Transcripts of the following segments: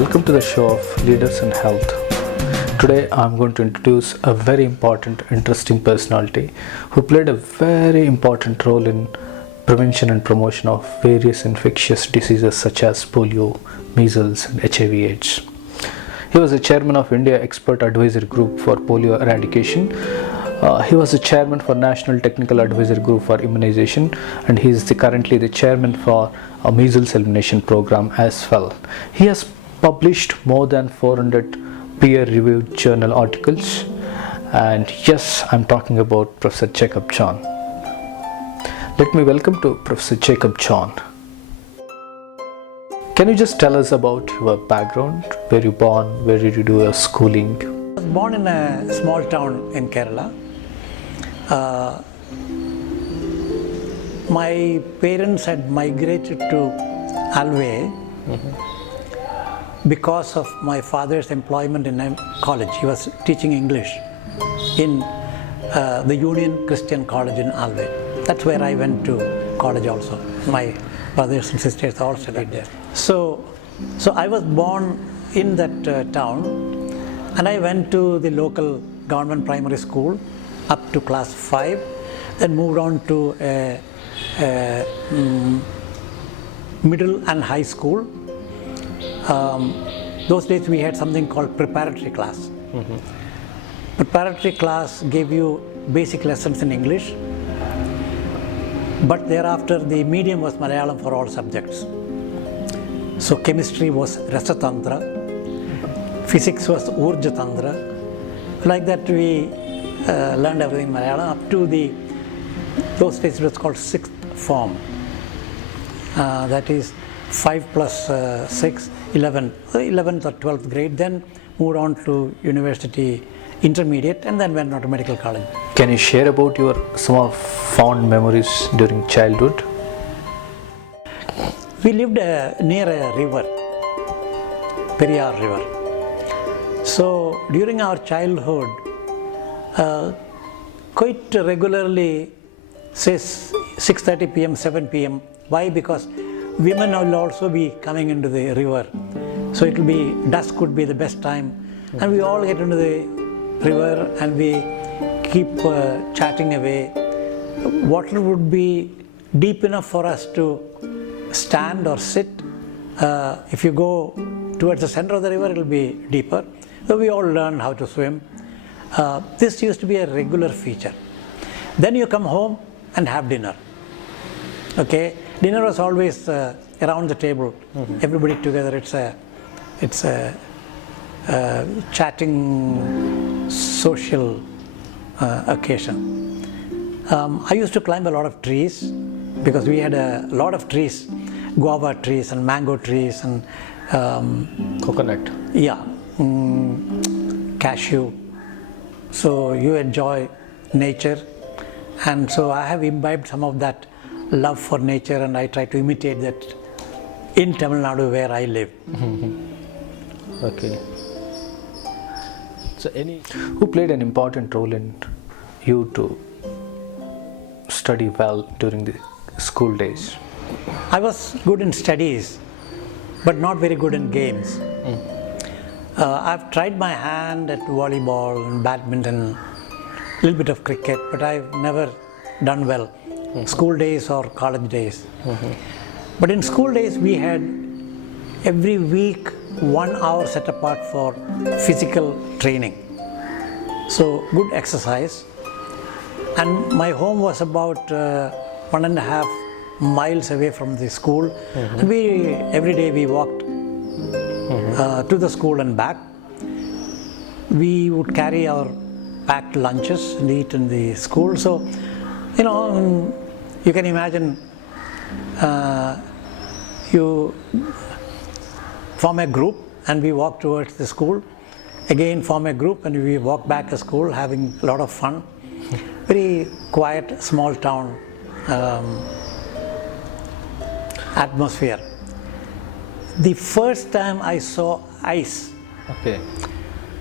Welcome to the show of Leaders in Health. Today I'm going to introduce a very important, interesting personality who played a very important role in prevention and promotion of various infectious diseases such as polio, measles and HIV/AIDS. He was the chairman of India Expert Advisory Group for Polio Eradication. He was the chairman for National Technical Advisory Group for Immunization, and he is currently the chairman for a measles elimination program as well. He has published more than 400 peer-reviewed journal articles, and yes, I'm talking about Professor Jacob John. Let me welcome to Professor Jacob John. Can you just tell us about your background, where you born, where did you do your schooling? I was born in a small town in Kerala. My parents had migrated to Alve because of my father's employment in a college. He was teaching English in the Union Christian College in Alve. That's where I went to college also. My brothers and sisters all studied there. So I was born in that town, and I went to the local government primary school up to class 5, then moved on to a middle and high school. Those days we had something called preparatory class. Preparatory class gave you basic lessons in English, but thereafter the medium was Malayalam for all subjects. So chemistry was Rasatantra, physics was Urjatantra. Like that we learned everything in Malayalam up to those days it was called 6th form. That is 5 plus 6, 11, 11th or 12th grade, then moved on to university intermediate, and then went on to medical college. Can you share about your some of fond memories during childhood? We lived near a river, Periyar River. So during our childhood, quite regularly, say 6:30 p.m., 7 p.m. Why? Because women will also be coming into the river. So it will be, dusk could be the best time. And we all get into the river and we keep chatting away. Water would be deep enough for us to stand or sit. If you go towards the center of the river, it will be deeper. So we all learn how to swim. This used to be a regular feature. Then you come home and have dinner. Okay, dinner was always around the table, everybody together. It's a chatting social occasion. I used to climb a lot of trees because we had a lot of trees, guava trees and mango trees and Coconut. Yeah, cashew. So you enjoy nature, and so I have imbibed some of that love for nature, and I try to imitate that in Tamil Nadu where I live. Okay. So who played an important role in you to study well during the school days? I was good in studies, but not very good in games. I've tried my hand at volleyball and badminton, a little bit of cricket, but I've never done well, school days or college days. But in school days we had every week 1 hour set apart for physical training. So good exercise. And my home was about 1.5 miles away from the school. And every day we walked to the school and back. We would carry our packed lunches and eat in the school. So, you can imagine you form a group and we walk towards the school. Again form a group and we walk back to school having a lot of fun. Very quiet, small town atmosphere. The first time I saw ice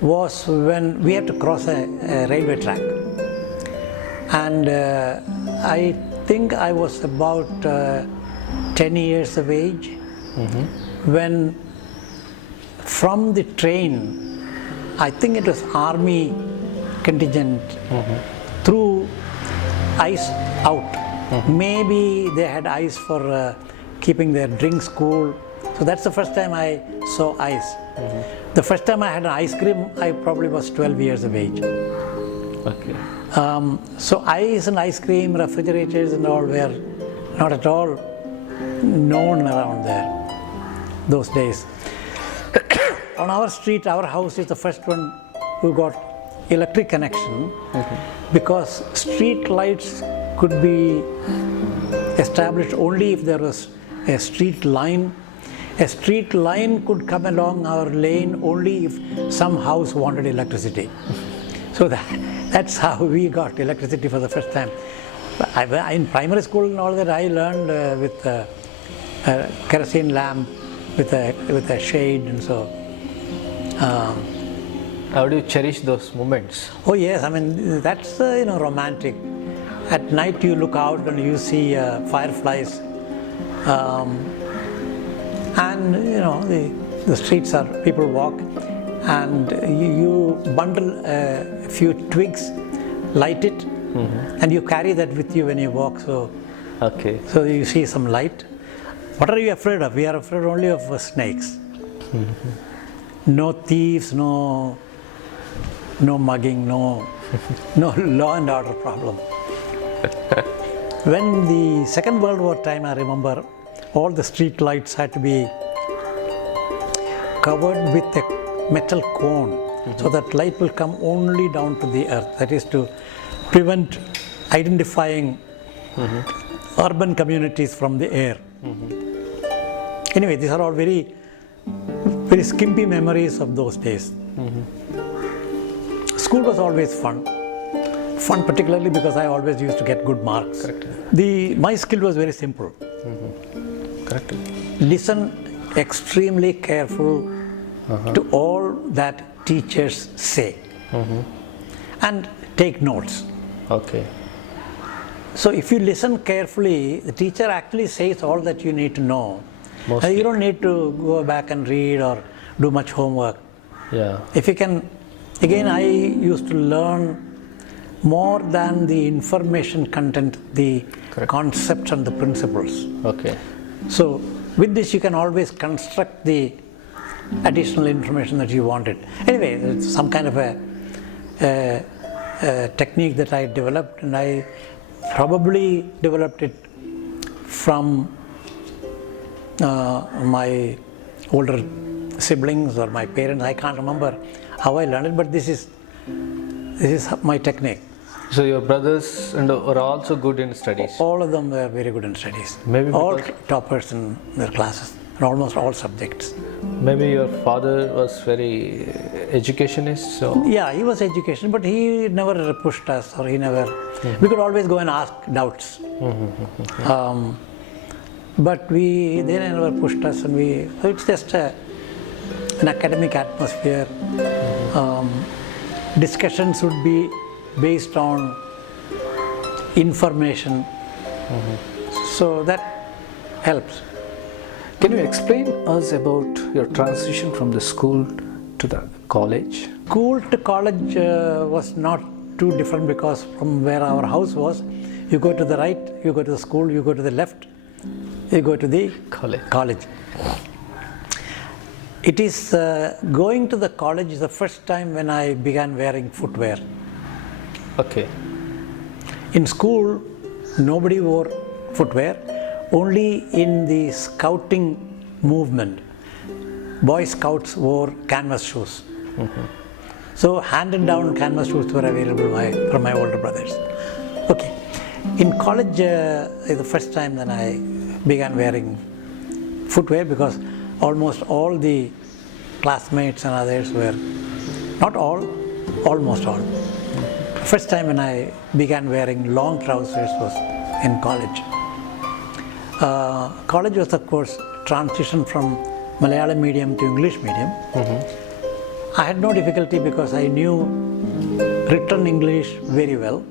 was when we had to cross a railway track. And I think I was about 10 years of age when from the train, I think it was army contingent, through ice out. Maybe they had ice for keeping their drinks cool. So that's the first time I saw ice. The first time I had an ice cream, I probably was 12 years of age. Okay. So ice and ice cream, refrigerators and all were not at all known around there those days. On our street, our house is the first one who got electric connection, because street lights could be established only if there was a street line. A street line could come along our lane only if some house wanted electricity. So that's how we got electricity for the first time. In primary school and all that, I learned with a kerosene lamp with a shade, and so. How do you cherish those moments? Oh yes, I mean that's romantic. At night you look out and you see fireflies, and the streets are, people walk, and you bundle a few twigs, light it, and you carry that with you when you walk. So, so you see some light. What are you afraid of? We are afraid only of snakes. No thieves, no mugging, no law and order problem. When the Second World War time, I remember all the street lights had to be covered with a metal cone, so that light will come only down to the earth. That is to prevent identifying urban communities from the air. Anyway, these are all very, very skimpy memories of those days. School was always fun. Fun particularly because I always used to get good marks. My skill was very simple. Listen extremely careful to all that teachers say, and take notes. So if you listen carefully, the teacher actually says all that you need to know. You don't need to go back and read or do much homework. If you can, again, I used to learn more than the information content, the concepts and the principles. So with this you can always construct the additional information that you wanted. Anyway, it's some kind of a technique that I developed, and I probably developed it from my older siblings or my parents. I can't remember how I learned it, but this is my technique. So your brothers were also good in studies? All of them were very good in studies. Maybe all toppers in their classes, in almost all subjects. Maybe your father was very educationist? So. Yeah, he was educational, but he never pushed us, or he never... We could always go and ask doubts. But they never pushed us, and so it's just an academic atmosphere. Discussions would be based on information, so that helps. Can you explain us about your transition from the school to the college? School to college was not too different, because from where our house was, you go to the right, you go to the school, you go to the left, you go to the college. It is going to the college is the first time when I began wearing footwear. In school, nobody wore footwear. Only in the scouting movement, Boy Scouts wore canvas shoes. So handed down canvas shoes were available from my older brothers. In college, is the first time that I began wearing footwear, because almost all the classmates and others were, not all, almost all. First time when I began wearing long trousers was in college. College was, of course, transition from Malayalam medium to English medium. I had no difficulty because I knew written English very well.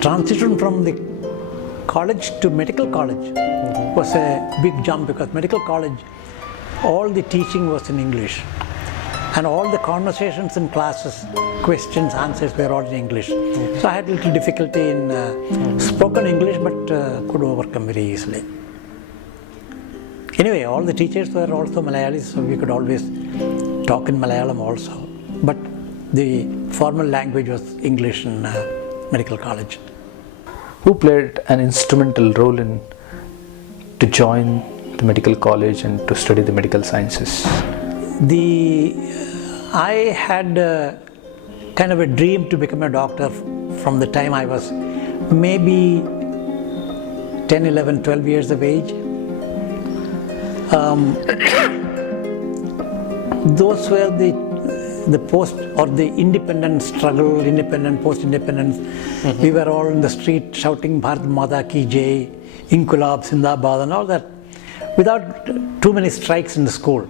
Transition from the college to medical college was a big jump, because medical college all the teaching was in English. And all the conversations in classes, questions, answers were all in English. So I had a little difficulty in spoken English, but could overcome very easily. Anyway, all the teachers were also Malayalis, so we could always talk in Malayalam also. But the formal language was English in medical college. Who played an instrumental role in to join the medical college and to study the medical sciences? I had kind of a dream to become a doctor from the time I was maybe 10, 11, 12 years of age. Those were the post or the independence struggle, independent, post-independence. We were all in the street shouting Bharat Mata Ki Jai, Inkulab, Zindabad and all that, without too many strikes in the school.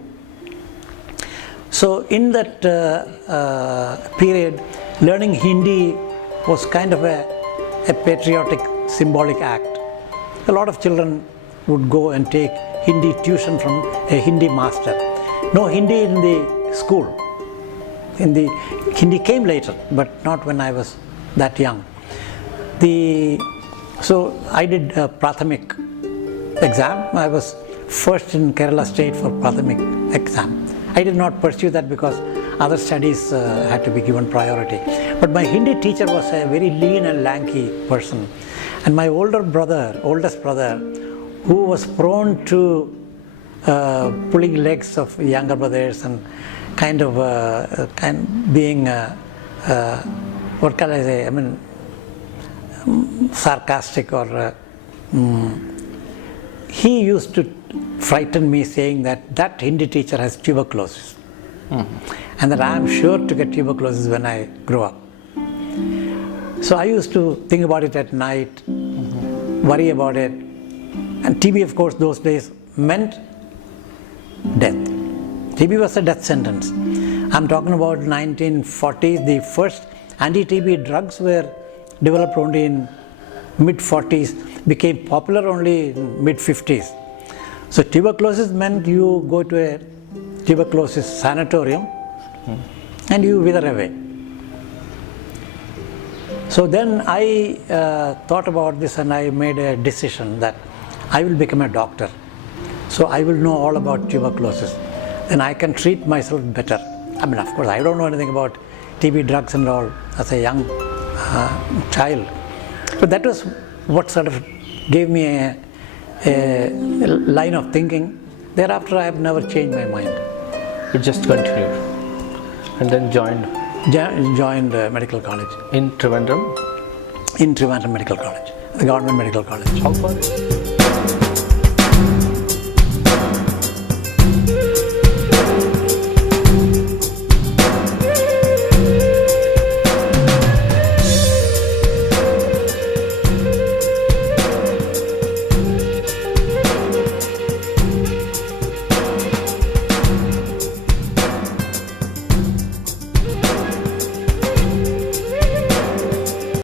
So in that period, learning Hindi was kind of a patriotic, symbolic act. A lot of children would go and take Hindi tuition from a Hindi master. No Hindi in the school. Hindi came later, but not when I was that young. So I did a Prathamik exam. I was first in Kerala state for Prathamik exam. I did not pursue that because other studies had to be given priority. But my Hindi teacher was a very lean and lanky person. And my oldest brother, who was prone to pulling legs of younger brothers and being, what can I say, sarcastic or he used to frighten me saying that Hindi teacher has tuberculosis and that I am sure to get tuberculosis when I grow up. So I used to think about it at night, worry about it, and TB, of course, those days meant death. TB was a death sentence. I'm talking about 1940s. The first anti-TB drugs were developed only in mid-40s, became popular only in mid-50s. So tuberculosis meant you go to a tuberculosis sanatorium and you wither away. So then I thought about this and I made a decision that I will become a doctor. So I will know all about tuberculosis and I can treat myself better. Of course, I don't know anything about TB drugs and all as a young child. But that was what sort of gave me a line of thinking. Thereafter, I have never changed my mind. You just continued and then joined medical college. In Trivandrum? In Trivandrum Medical College, the government medical college. How far is it?